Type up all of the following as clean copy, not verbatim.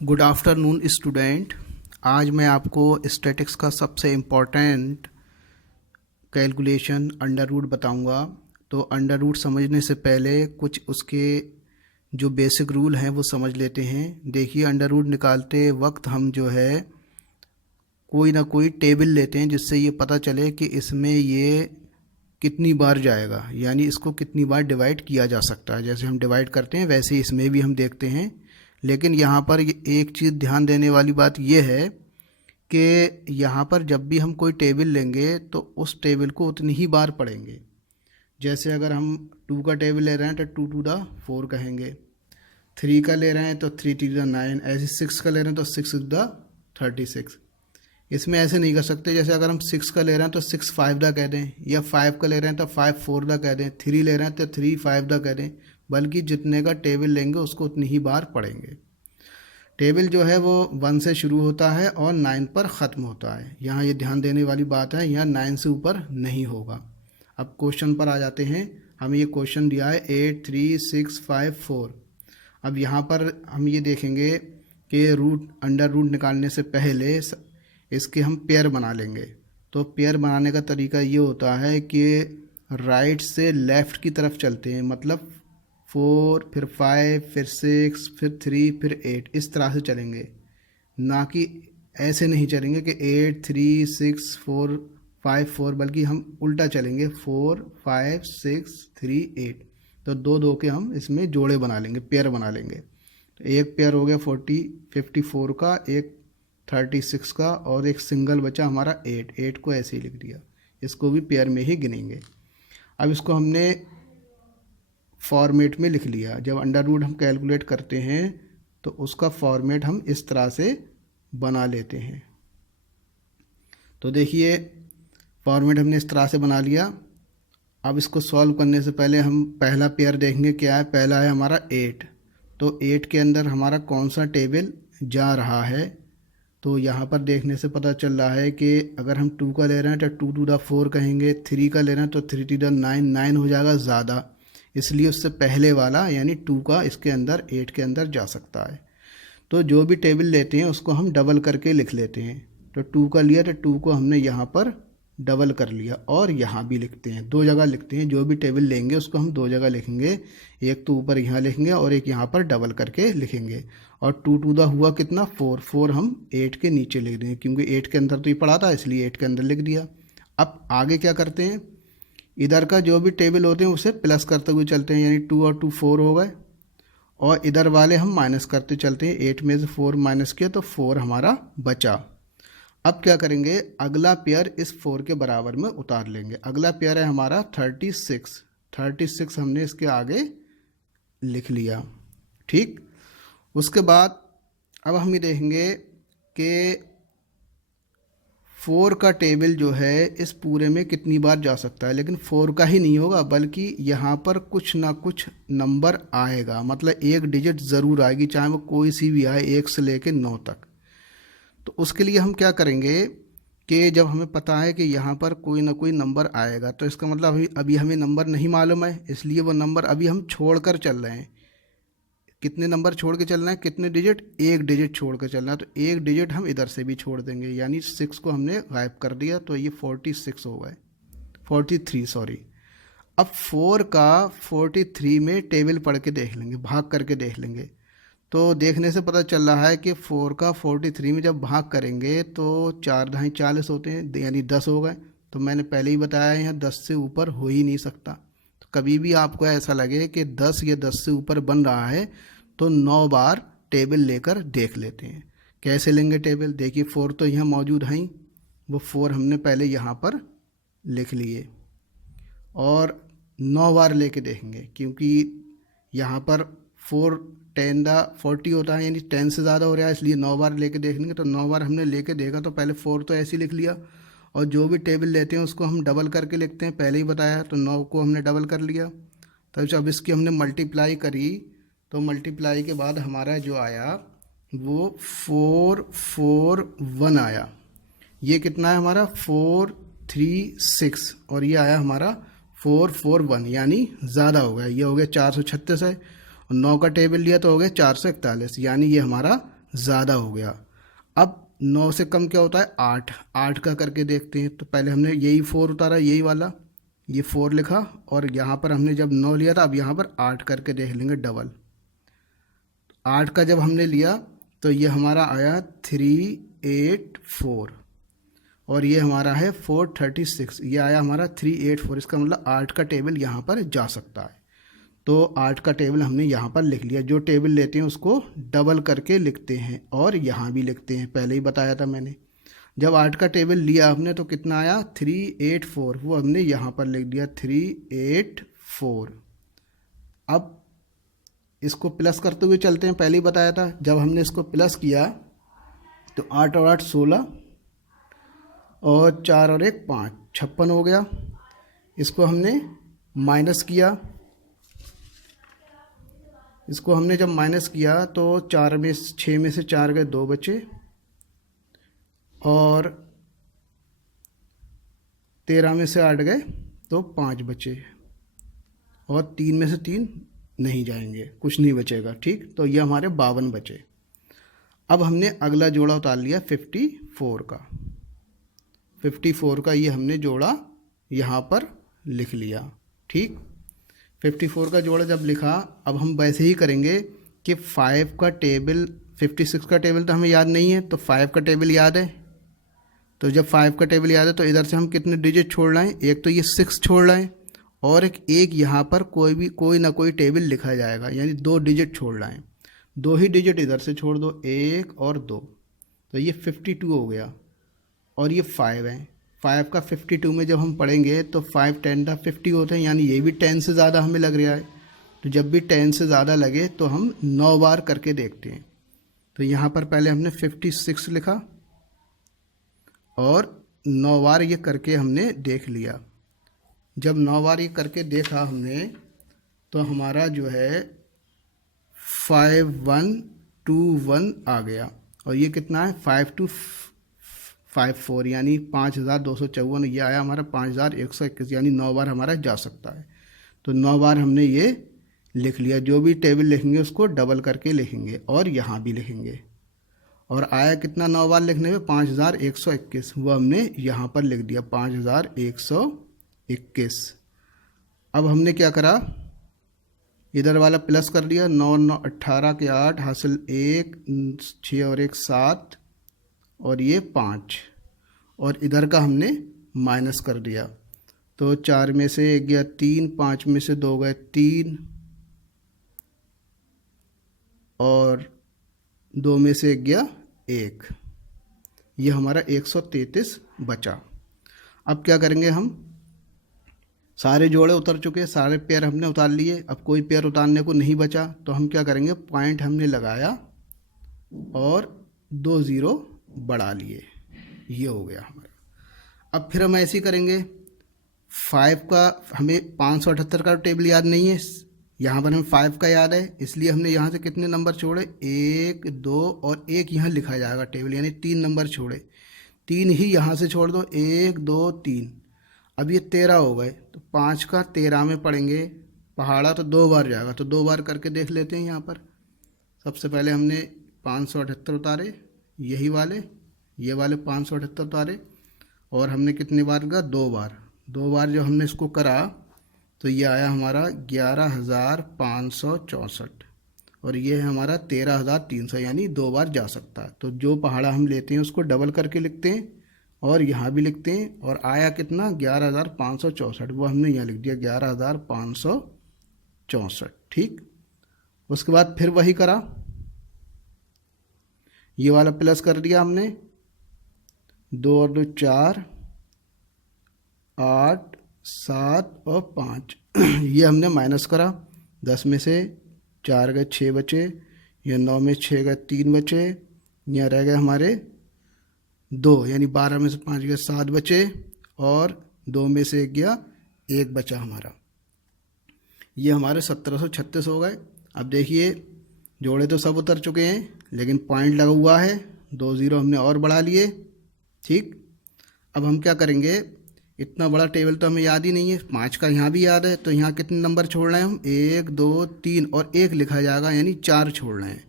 Good afternoon student. आज मैं आपको स्टैटिक्स का सबसे इम्पॉर्टेंट कैलकुलेशन अंडर रूट बताऊंगा। तो अंडर रूट समझने से पहले कुछ उसके जो बेसिक रूल हैं वो समझ लेते हैं। देखिए, अंडर रूट निकालते वक्त हम जो है कोई ना कोई टेबल लेते हैं जिससे ये पता चले कि इसमें ये कितनी बार जाएगा, यानी इसको कितनी बार डिवाइड किया जा सकता है। जैसे हम डिवाइड करते हैं वैसे ही इसमें भी हम देखते हैं। लेकिन यहाँ पर एक चीज़ ध्यान देने वाली बात यह है कि यहाँ पर जब भी हम कोई टेबल लेंगे तो उस टेबल को उतनी ही बार पढ़ेंगे। जैसे अगर हम 2 का टेबल ले रहे हैं तो 2 टू द 4 कहेंगे, 3 का ले रहे हैं तो 3 टू द 9, ऐसे 6 का ले रहे हैं तो 6 टू द 36। इसमें ऐसे नहीं कर सकते जैसे अगर हम 6 का ले रहे हैं तो 6 5 दा कह दें, या 5 का ले रहे हैं तो 5 4 दा कह दें, 3 ले रहे हैं तो 3 5 दा कह दें। बल्कि जितने का टेबल लेंगे उसको उतनी ही बार पढ़ेंगे। टेबल जो है वो 1 से शुरू होता है और 9 पर ख़त्म होता है। यहाँ ये ध्यान देने वाली बात है, यहाँ 9 से ऊपर नहीं होगा। अब क्वेश्चन पर आ जाते हैं। हमें ये क्वेश्चन दिया है 8 3 6 5 4। अब यहाँ पर हम ये देखेंगे कि रूट अंडर रूट निकालने से पहले इसके हम पेयर बना लेंगे। तो पेयर बनाने का तरीका ये होता है कि राइट से लेफ़्ट की तरफ चलते हैं, मतलब 4 फिर 5 फिर 6 फिर 3 फिर 8, इस तरह से चलेंगे। ना कि ऐसे नहीं चलेंगे कि 8 3 6 4 5 4, बल्कि हम उल्टा चलेंगे 4 5 6 3 8। तो दो दो के हम इसमें जोड़े बना लेंगे, पेयर बना लेंगे। तो एक पेयर हो गया 54 का, एक 36 का, और एक सिंगल बचा हमारा 8 को ऐसे ही लिख दिया। इसको भी पेयर में ही गिनेंगे। अब इसको हमने फॉर्मेट में लिख लिया। जब अंडर रूट हम कैलकुलेट करते हैं तो उसका फॉर्मेट हम इस तरह से बना लेते हैं। तो देखिए, फॉर्मेट हमने इस तरह से बना लिया। अब इसको सॉल्व करने से पहले हम पहला पेयर देखेंगे क्या है। पहला है हमारा 8। तो 8 के अंदर हमारा कौन सा टेबल जा रहा है। तो यहाँ पर देखने से पता चल रहा है कि अगर हम 2 का ले रहे हैं तो 2 टू द 4 कहेंगे, 3 का ले रहे हैं तो 3 टू द 9 हो जाएगा ज़्यादा, इसलिए उससे पहले वाला यानी 2 का इसके अंदर 8 के अंदर जा सकता है। तो जो भी टेबल लेते हैं उसको हम डबल करके लिख लेते हैं। तो 2 का लिया तो 2 को हमने यहाँ पर डबल कर लिया, और यहाँ भी लिखते हैं, 2 जगह लिखते हैं। जो भी टेबल लेंगे उसको हम 2 जगह लिखेंगे, एक तो ऊपर यहाँ लिखेंगे और एक यहाँ पर डबल करके लिखेंगे। और 2 टू द हुआ कितना 4 हम 8 के नीचे लिख देंगे, क्योंकि 8 के अंदर तो ये पड़ा था इसलिए 8 के अंदर लिख दिया। अब आगे क्या करते हैं, इधर का जो भी टेबल होते हैं उसे प्लस करते हुए चलते हैं, यानी 2 और 2 4 हो गए, और इधर वाले हम माइनस करते चलते हैं। 8 में से 4 माइनस किया तो 4 हमारा बचा। अब क्या करेंगे, अगला पेयर इस 4 के बराबर में उतार लेंगे। अगला पेयर है हमारा 36 हमने इसके आगे लिख लिया। ठीक, उसके बाद अब हम ये देखेंगे कि 4 का टेबल जो है इस पूरे में कितनी बार जा सकता है। लेकिन 4 का ही नहीं होगा, बल्कि यहाँ पर कुछ ना कुछ नंबर आएगा, मतलब एक डिजिट ज़रूर आएगी, चाहे वो कोई सी भी आए, 1 से लेकर 9 तक। तो उसके लिए हम क्या करेंगे कि जब हमें पता है कि यहाँ पर कोई ना कोई नंबर आएगा, तो इसका मतलब अभी हमें नंबर नहीं मालूम है, इसलिए वो नंबर अभी हम छोड़ कर चल रहे हैं। कितने नंबर छोड़ के चलना है, कितने डिजिट, एक डिजिट छोड़ के चलना है। तो एक डिजिट हम इधर से भी छोड़ देंगे, यानी 6 को हमने गायब कर दिया, तो ये 46 हो गए, 43 सॉरी। अब 4 का 43 में टेबल पढ़ के देख लेंगे, भाग करके देख लेंगे। तो देखने से पता चल रहा है कि 4 का 43 में जब भाग करेंगे तो 4 ढाई 40 होते हैं, यानी 10 हो गए। तो मैंने पहले ही बताया यहाँ 10 से ऊपर हो ही नहीं सकता। तो कभी भी आपको ऐसा लगे कि 10 या 10 से ऊपर बन रहा है तो 9 बार टेबल लेकर देख लेते हैं। कैसे लेंगे टेबल, देखिए 4 तो यहाँ मौजूद हैं, वो 4 हमने पहले यहाँ पर लिख लिए, और 9 बार लेके देखेंगे, क्योंकि यहाँ पर 4 10 दा 40 होता है, यानी 10 से ज़्यादा हो रहा है, इसलिए 9 बार लेके देखेंगे। तो 9 बार हमने लेके देखा तो पहले 4 तो ऐसे ही लिख लिया, और जो भी टेबल लेते हैं उसको हम डबल करके लिखते हैं, पहले ही बताया। तो 9 को हमने डबल कर लिया। तो जब इसकी हमने मल्टीप्लाई करी तो मल्टीप्लाई के बाद हमारा जो आया वो 441 आया। ये कितना है हमारा 436, और ये आया हमारा 441, यानी ज़्यादा हो गया, ये हो गया 436 है, और 9 का टेबल लिया तो हो गया 441, यानी ये हमारा ज़्यादा हो गया। अब 9 से कम क्या होता है? 8। 8 का करके देखते हैं। तो पहले हमने यही 4 उतारा, यही वाला, ये 4 लिखा, और यहाँ पर हमने जब 9 लिया था, अब यहाँ पर 8 करके देख लेंगे डबल। 8 का जब हमने लिया तो ये हमारा आया 384, और ये हमारा है 436, ये आया हमारा 384। इसका मतलब 8 का टेबल यहाँ पर जा सकता है। तो 8 का टेबल हमने यहाँ पर लिख लिया। जो टेबल लेते हैं उसको डबल करके लिखते हैं, और यहाँ भी लिखते हैं, पहले ही बताया था मैंने। जब 8 का टेबल लिया हमने तो कितना आया? 384, वो हमने यहाँ पर लिख दिया 384। अब इसको प्लस करते हुए चलते हैं। पहले ही बताया था, जब हमने इसको प्लस किया तो 8 और 8 16, और 4 और 1 5, 56 हो गया। इसको हमने माइनस किया। इसको हमने जब माइनस किया तो 6 में से 4 गए, 2 बचे, और 13 में से 8 गए तो 5 बचे, और 3 में से 3 नहीं जाएंगे, कुछ नहीं बचेगा। ठीक, तो ये हमारे 52 बचे। अब हमने अगला जोड़ा उतार लिया 54 का। 54 का ये हमने जोड़ा यहाँ पर लिख लिया। ठीक, 54 का जोड़ा जब लिखा, अब हम वैसे ही करेंगे कि 5 का टेबल, 56 का टेबल तो हमें याद नहीं है, तो 5 का टेबल याद है। तो जब 5 का टेबल याद है तो इधर से हम कितने डिजिट छोड़ रहे हैं? एक तो ये 6 छोड़ रहे हैं, और एक यहाँ पर कोई ना कोई टेबल लिखा जाएगा, यानी 2 डिजिट छोड़ रहे हैं। 2 ही डिजिट इधर से छोड़ दो, 1 और 2, तो ये 52 हो गया, और ये 5 है। 5 का 52 में जब हम पढ़ेंगे तो 5 10 का 50 होते हैं, यानी ये भी 10 से ज़्यादा हमें लग रहा है। तो जब भी 10 से ज़्यादा लगे तो हम 9 बार करके देखते हैं। तो यहाँ पर पहले हमने 56 लिखा, और 9 बार ये करके हमने देख लिया। जब 9 बार ये करके देखा हमने, तो हमारा जो है 5121 आ गया, और ये कितना है? 5254, यानी 5254, ये आया हमारा 5121, यानी 9 बार हमारा जा सकता है। तो 9 बार हमने ये लिख लिया। जो भी टेबल लिखेंगे उसको डबल करके लिखेंगे, और यहाँ भी लिखेंगे। और आया कितना 9 बार लिखने में? 5121, वो हमने यहाँ पर लिख दिया 5121। अब हमने क्या करा? इधर वाला प्लस कर दिया, 9 9 18 के 8 हासिल 1, 6 और 1 7, और ये 5, और इधर का हमने माइनस कर दिया। तो 4 में से 1 गया 3, 5 में से 2 गए 3, और 2 में से 1 गया 1, ये हमारा 133 बचा। अब क्या करेंगे हम? सारे जोड़े उतर चुके, सारे पेयर हमने उतार लिए, अब कोई पेयर उतारने को नहीं बचा। तो हम क्या करेंगे? पॉइंट हमने लगाया और 2 0 बढ़ा लिए, ये हो गया हमारा। अब फिर हम ऐसे ही करेंगे। 5 का हमें 578 का टेबल याद नहीं है, यहाँ पर हमें 5 का याद है, इसलिए हमने यहाँ से कितने नंबर छोड़े? 1 2 और 1 यहाँ लिखा जाएगा टेबल, यानी 3 नंबर छोड़े। 3 ही यहाँ से छोड़ दो, 1 2 3। अब ये 13 हो गए, तो 5 का 13 में पढ़ेंगे पहाड़ा, तो 2 बार जाएगा। तो 2 बार करके देख लेते हैं। यहाँ पर सबसे पहले हमने 578 उतारे, यही वाले, ये वाले 578 उतारे, और हमने कितने बार का? 2 बार। 2 बार जो हमने इसको करा तो ये आया हमारा 11,564, और ये है हमारा 13,300, यानी 2 बार जा सकता है। तो जो पहाड़ा हम लेते हैं उसको डबल करके लिखते हैं, और यहाँ भी लिखते हैं, और आया कितना? 11,564, वो हमने यहाँ लिख दिया 11,564। ठीक, उसके बाद फिर वही करा, ये वाला प्लस कर दिया हमने, 2 और 2 4, 8 7 और 5 ये हमने माइनस करा। 10 में से 4 गए 6 बचे, या 9 में 6 गए 3 बचे, यहाँ रह गए हमारे 2, यानी 12 में से 5 गए 7 बचे, और 2 में से 1 गया 1 बचा हमारा। ये हमारे 1736 हो गए। अब देखिए जोड़े तो सब उतर चुके हैं, लेकिन पॉइंट लगा हुआ है, 2 0 हमने और बढ़ा लिए। ठीक, अब हम क्या करेंगे? इतना बड़ा टेबल तो हमें याद ही नहीं है, 5 का यहाँ भी याद है, तो यहाँ कितने नंबर छोड़ रहे हैं हम? 1 2 3 और 1 लिखा जाएगा, यानी 4 छोड़ रहे हैं।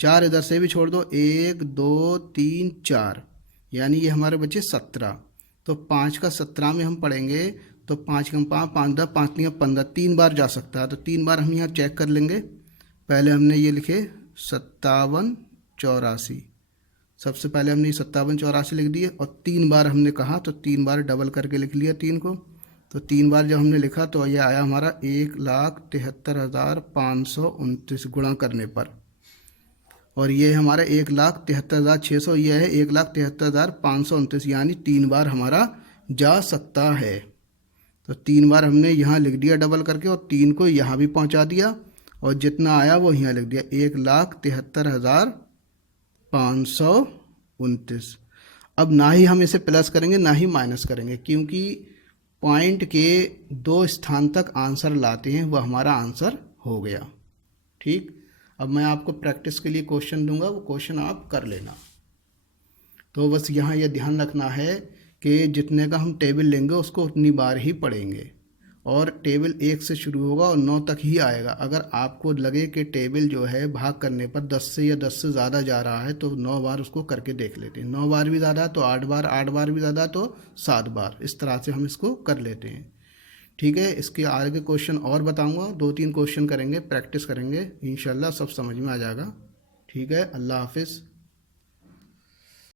4 इधर से भी छोड़ दो, 1 2 3 4, यानी ये हमारे बचे 17। तो 5 का 17 में हम पढ़ेंगे तो 5 कम 5, 5 10, 5 3 15, 3 बार जा सकता है। तो 3 बार हम यहाँ चेक कर लेंगे। पहले हमने ये लिखे 57 84, सबसे पहले हमने 57 84 लिख दिए और 3 बार हमने कहा तो 3 बार डबल करके लिख लिया 3 को। तो 3 बार जब हमने लिखा तो ये आया हमारा 1,73,529 गुणा करने पर, और ये हमारा 1,73,600, यह है 1,73,529, यानी 3 बार हमारा जा सकता है। तो 3 बार हमने यहाँ लिख दिया डबल करके और 3 को यहाँ भी पहुँचा दिया और जितना आया वो यहाँ लिख दिया 1,73,529। अब ना ही हम इसे प्लस करेंगे ना ही माइनस करेंगे, क्योंकि पॉइंट के 2 स्थान तक आंसर लाते हैं, वह हमारा आंसर हो गया। ठीक, अब मैं आपको प्रैक्टिस के लिए क्वेश्चन दूंगा, वो क्वेश्चन आप कर लेना। तो बस यहाँ यह ध्यान रखना है कि जितने का हम टेबल लेंगे उसको उतनी बार ही पढ़ेंगे, और टेबल 1 से शुरू होगा और 9 तक ही आएगा। अगर आपको लगे कि टेबल जो है भाग करने पर 10 से या 10 से ज़्यादा जा रहा है तो 9 बार उसको करके देख लेते हैं। 9 बार भी ज़्यादा तो 8 बार, 8 बार भी ज़्यादा तो 7 बार, इस तरह से हम इसको कर लेते हैं। ठीक है, इसके आगे क्वेश्चन और बताऊंगा, 2-3 क्वेश्चन करेंगे, प्रैक्टिस करेंगे, इंशाल्लाह सब समझ में आ जाएगा। ठीक है, अल्लाह हाफिज़।